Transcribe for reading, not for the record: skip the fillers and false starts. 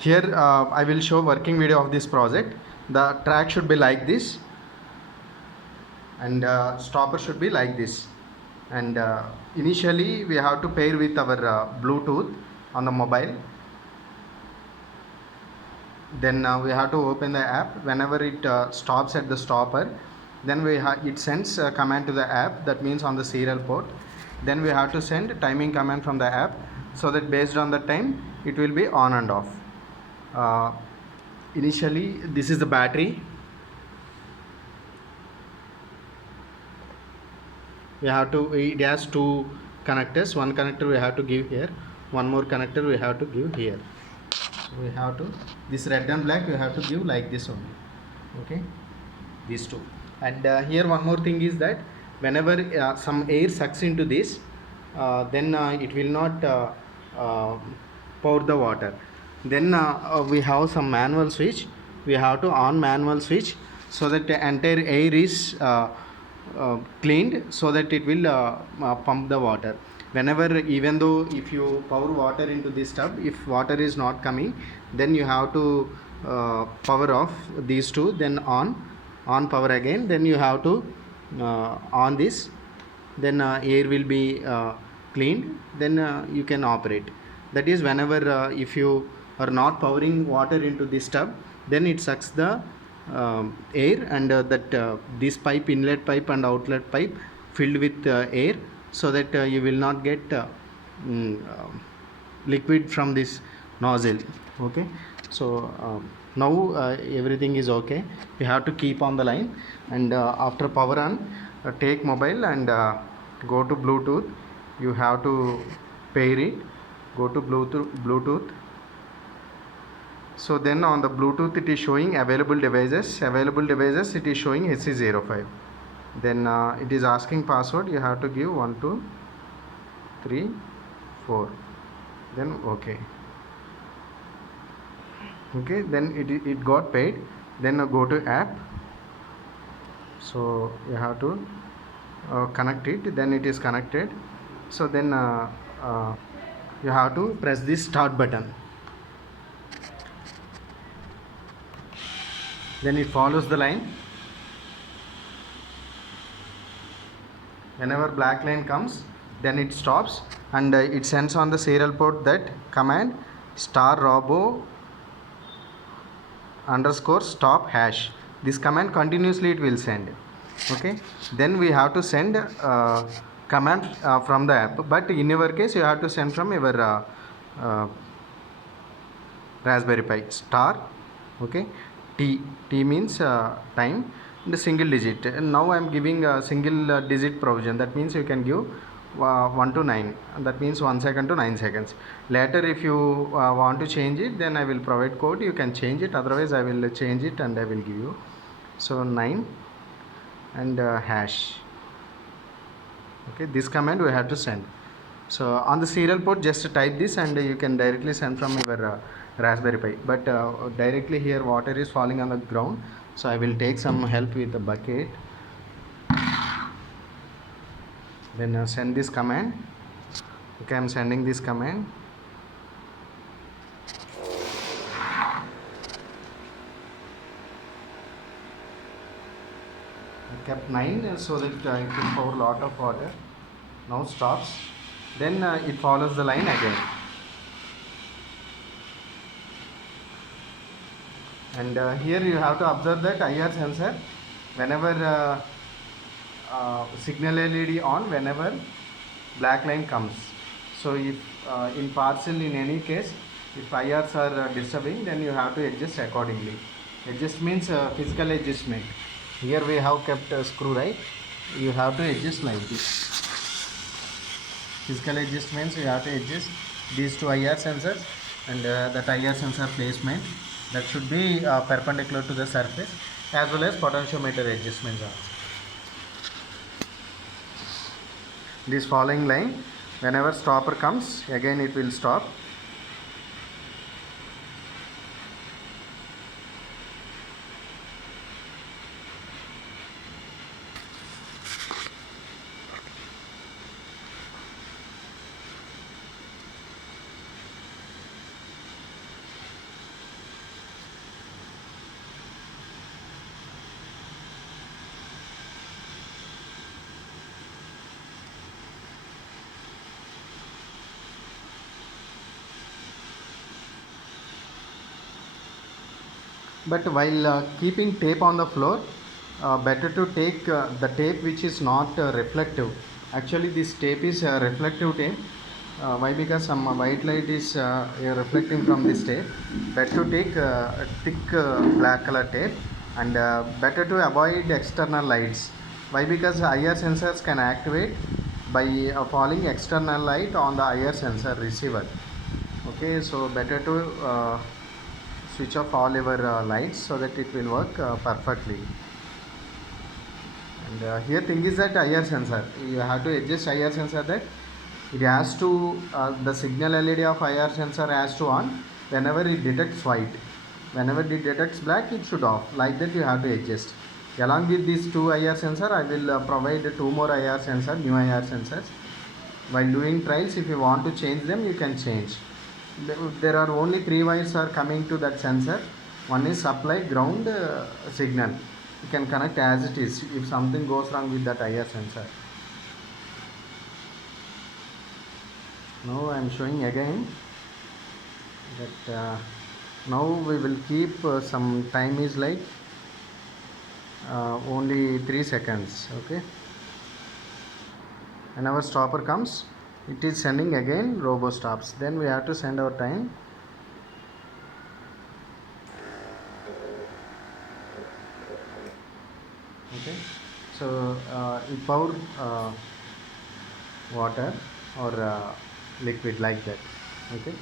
Here I will show working video of this project. The track should be like this, and stopper should be like this. And initially we have to pair with our Bluetooth on the mobile. Then we have to open the app. Whenever it stops at the stopper, then it sends a command to the app, that means on the serial port. Then we have to send timing command from the app, so that based on the time it will be on and off. Initially this is the battery. It has two connectors. One connector we have to give here, one more connector we have to give here. So we have to, this red and black we have to give like this only. Okay, these two. And here one more thing is that whenever some air sucks into this, then it will not pour the water. Then we have some manual switch. We have to on manual switch, so that the entire air is cleaned, so that it will pump the water. Whenever, even though if you pour water into this tub, if water is not coming, then you have to power off these two, then on power again, then you have to on this, then air will be cleaned, then you can operate. That is, whenever if you are not powering water into this tub, then it sucks the air, and this pipe, inlet pipe and outlet pipe, filled with air, so that you will not get liquid from this nozzle. Okay, so now everything is okay. You have to keep on the line, and after power on, take mobile and go to Bluetooth. You have to pair it, go to Bluetooth. So then on the Bluetooth it is showing available devices. It is showing HC05. Then it is asking password. You have to give 1 2 3 4. Then okay. Then it got paid. Then go to app. So you have to connect it. Then it is connected. So then you have to press this start button. Then it follows the line. Whenever black line comes, then it stops, and it sends on the serial port that command *robo _stop hash. This command continuously it will send. Okay, then we have to send command from the app, but in your case you have to send from your Raspberry Pi star. Okay, T means time, the single digit. And now I am giving a single digit provision. That means you can give 1 to 9. That means 1 second to 9 seconds. Later, if you want to change it, then I will provide code. You can change it. Otherwise, I will change it and I will give you. So 9 and hash. Okay, this command we have to send. So on the serial port, just type this and you can directly send from your Raspberry Pi. But directly here water is falling on the ground, so I will take some help with the bucket. Then send this command. Okay, I am sending this command. I kept 9 so that it will pour lot of water. Now stops. Then it follows the line again. And here you have to observe that IR sensor, whenever signal LED on, whenever black line comes. So if in parcel, in any case, if IRs are disturbing, then you have to adjust accordingly. Adjust means physical adjustment. Here we have kept a screw, right? You have to adjust like this. Physical adjustments, you have to adjust these two IR sensors and that IR sensor placement, that should be perpendicular to the surface, as well as potentiometer adjustments also. This following line, whenever stopper comes, again it will stop. But while keeping tape on the floor, better to take the tape which is not reflective. Actually this tape is reflective tape. Why? Because some white light is reflecting from this tape. Better to take a thick black color tape, and better to avoid external lights. Why? Because IR sensors can activate by falling external light on the IR sensor receiver. Okay, so better to switch off all your lights so that it will work perfectly. And here thing is that IR sensor, you have to adjust IR sensor that it has to the signal LED of IR sensor has to on whenever it detects white. Whenever it detects black, it should off. Like that you have to adjust. Along with these two IR sensor, I will provide two more IR sensor, new IR sensors. While doing trials, if you want to change them, you can change. There are only three wires are coming to that sensor. One is supply, ground, signal. You can connect as it is if something goes wrong with that IR sensor. Now I am showing again that now we will keep some time is like only 3 seconds. Okay, and our stopper comes, it is sending again robo stops, then we have to send our time. Okay, so you pour water or liquid like that. Okay,